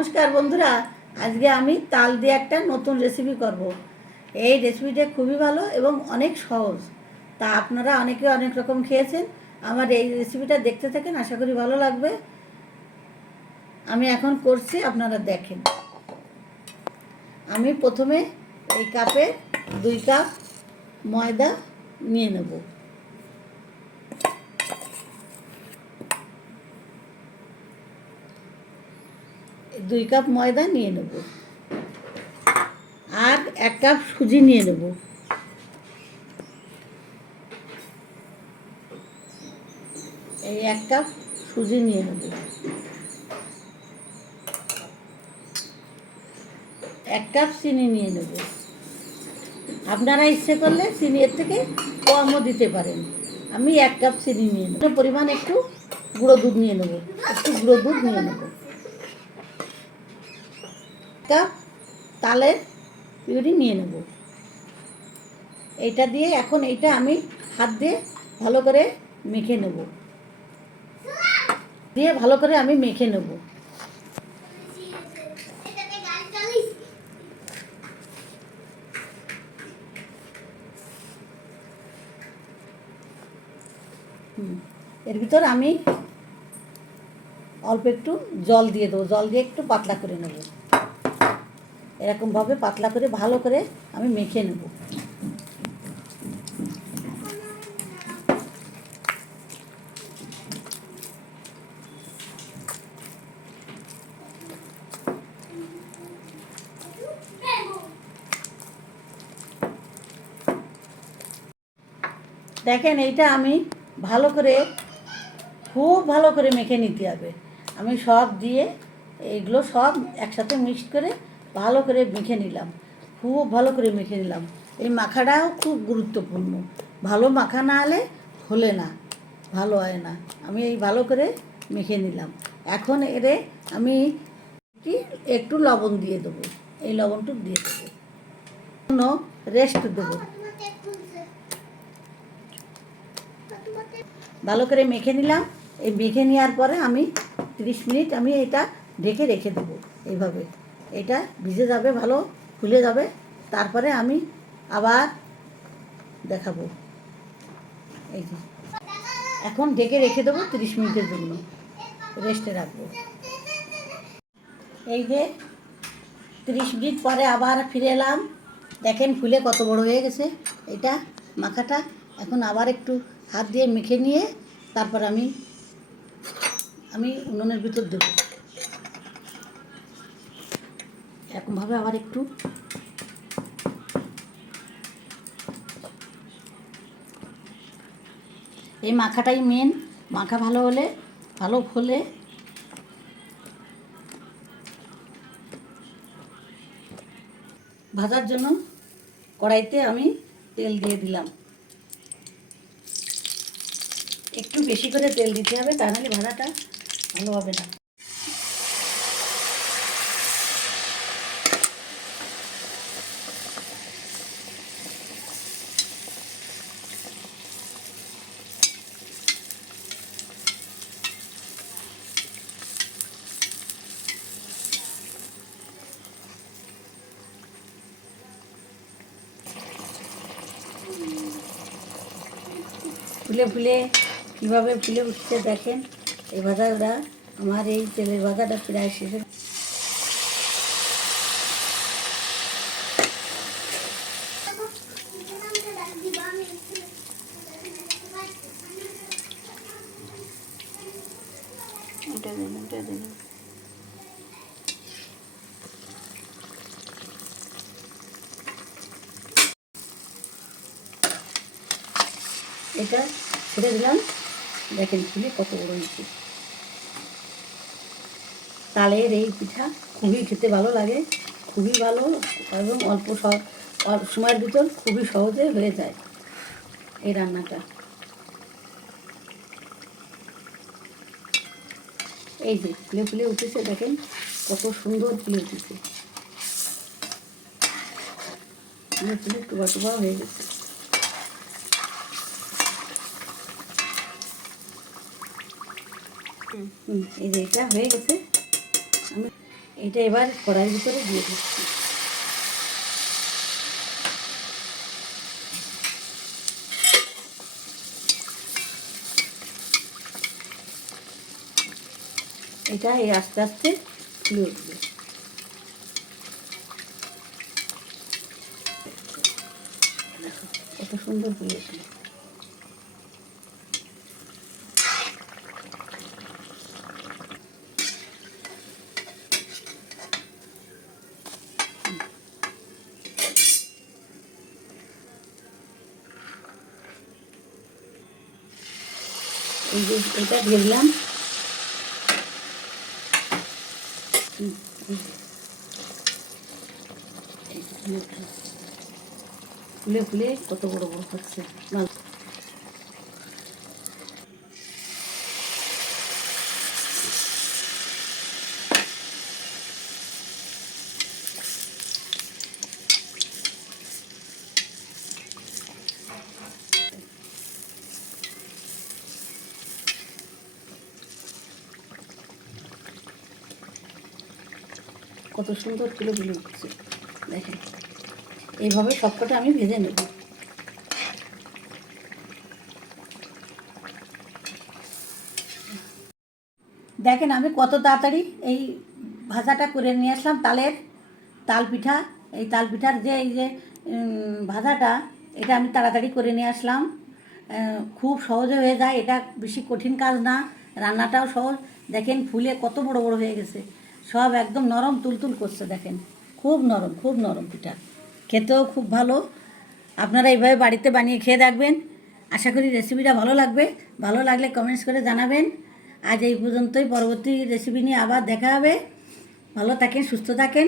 নমস্কার বন্ধুরা, আজকে আমি তাল দিয়ে একটা নতুন রেসিপি করব। এই রেসিপিটা খুবই ভালো এবং অনেক সহজ। তা আপনারা অনেকে অনেক রকম খেয়েছেন। আমার এই রেসিপিটা দেখতে থাকেন, আশা করি ভালো লাগবে। আমি এখন করছি, আপনারা দেখেন। আমি প্রথমে এই কাপে 2 কাপ ময়দা নিয়ে নেব। দুই কাপ ময়দা নিয়ে নেব আর 1 কাপ সুজি নিয়ে নেব। এই 1 কাপ সুজি নিয়ে নেব। 1 কাপ চিনি নিয়ে নেব। আপনারা ইচ্ছে করলে চিনি এর থেকে কমও দিতে পারেন। আমি 1 কাপ চিনি নিয়ে নেব। পরিমাণ একটু গুঁড়ো দুধ নিয়ে নেব। একটু গুঁড়ো দুধ নিয়ে নেব। 1 কাপ তালের পিউরি নিয়ে নেব। এইটা দিয়ে এখন এইটা আমি হাত দিয়ে ভালো করে মেখে নেব। দিয়ে ভালো করে আমি মেখে নেব। এর ভিতর আমি অল্প একটু জল দিয়ে দেবো। জল দিয়ে একটু পাতলা করে নেব। এরকমভাবে পাতলা করে ভালো করে আমি মেখে নেব। দেখেন, এইটা আমি ভালো করে খুব ভালো করে মেখে নিতে হবে। আমি সব দিয়ে এইগুলো সব একসাথে মিক্সড করে ভালো করে মেখে নিলাম। খুব ভালো করে মেখে নিলাম। এই মাখাটাও খুব গুরুত্বপূর্ণ। ভালো মাখা না হলে না, ভালো হয় না। আমি এই ভালো করে মেখে নিলাম। এখন এরে আমি একটু লবণ দিয়ে দেবো। এই লবণটুকু দিয়ে দেবো, রেস্ট দেবো। ভালো করে মেখে নিলাম। এই মেখে নেওয়ার পরে আমি 30 মিনিট আমি এটা ঢেকে রেখে দেবো। এইভাবে এটা ভিজে যাবে, ভালো ফুলে যাবে। তারপরে আমি আবার দেখাবো। এই যে এখন ঢেকে রেখে দেবো 30 মিনিটের জন্য, রেস্টে রাখবো। এই যে 30 মিনিট পরে আবার ফিরে এলাম। দেখেন ফুলে কত বড় হয়ে গেছে এটা মাখাটা। এখন আবার একটু হাত দিয়ে মেখে নিয়ে তারপর আমি উনুনের ভিতর দেবো। এরকমভাবে আবার একটু এই মাখাটাই মেন। মাখা ভালো হলে ভালো ফলে। ভাজার জন্য কড়াইতে আমি তেল দিয়ে দিলাম। একটু বেশি করে তেল দিতে হবে, তা নাহলে ভাজাটা ভালো হবে না। ফুলে ফুলে কীভাবে ফুলে উঠছে দেখেন। এই ভাজাটা আমার, এই তেলের ভাজাটা প্রায় শেষে। এটা ছেড়ে দিলাম। দেখেন ফুলে কত বড় হয়েছে। তালের এই পিঠা খুবই খেতে ভালো লাগে, খুবই ভালো এবং অল্প সময়ের ভিতর খুবই সহজে হয়ে যায় এই রান্নাটা। এই যে ফুলে ফুলে উঠেছে, দেখেন কত সুন্দর ফুলে উঠেছে। ফুলে ফুলে টুবা টুবা হয়ে গেছে। এই যে এটা হয়ে গেছে। আমি এটা এবার কড়াইয়ের ভিতরে দিয়ে দিচ্ছি। এটা এই আস্তে আস্তে ফুলে উঠবে। দেখো কত সুন্দর ফুলেছে। এই যে এটা দিয়ে দিলাম। ফুলে ফুলে কত বড় বড় হচ্ছে। কত সুন্দর ফুলে ফুলে উঠছে দেখেন। এইভাবে সবকটা আমি ভেজে নেব। দেখেন আমি কত তাড়াতাড়ি এই ভাজাটা করে নিয়ে আসলাম। তাল পিঠা। এই তাল পিঠার যে এই যে ভাজাটা, এটা আমি তাড়াতাড়ি করে নিয়ে আসলাম। খুব সহজে হয়ে যায়, এটা বেশি কঠিন কাজ না, রান্নাটাও সহজ। দেখেন ফুলে কত বড় বড় হয়ে গেছে, সব একদম নরম তুলতুল করছে। দেখেন খুব নরম পিঠা, খেতেও খুব ভালো। আপনারা এইভাবে বাড়িতে বানিয়ে খেয়ে দেখবেন। আশা করি রেসিপিটা ভালো লাগবে। ভালো লাগলে কমেন্টস করে জানাবেন। আজ এই পর্যন্তই, পরবর্তী রেসিপি নিয়ে আবার দেখা হবে। ভালো থাকেন, সুস্থ থাকেন।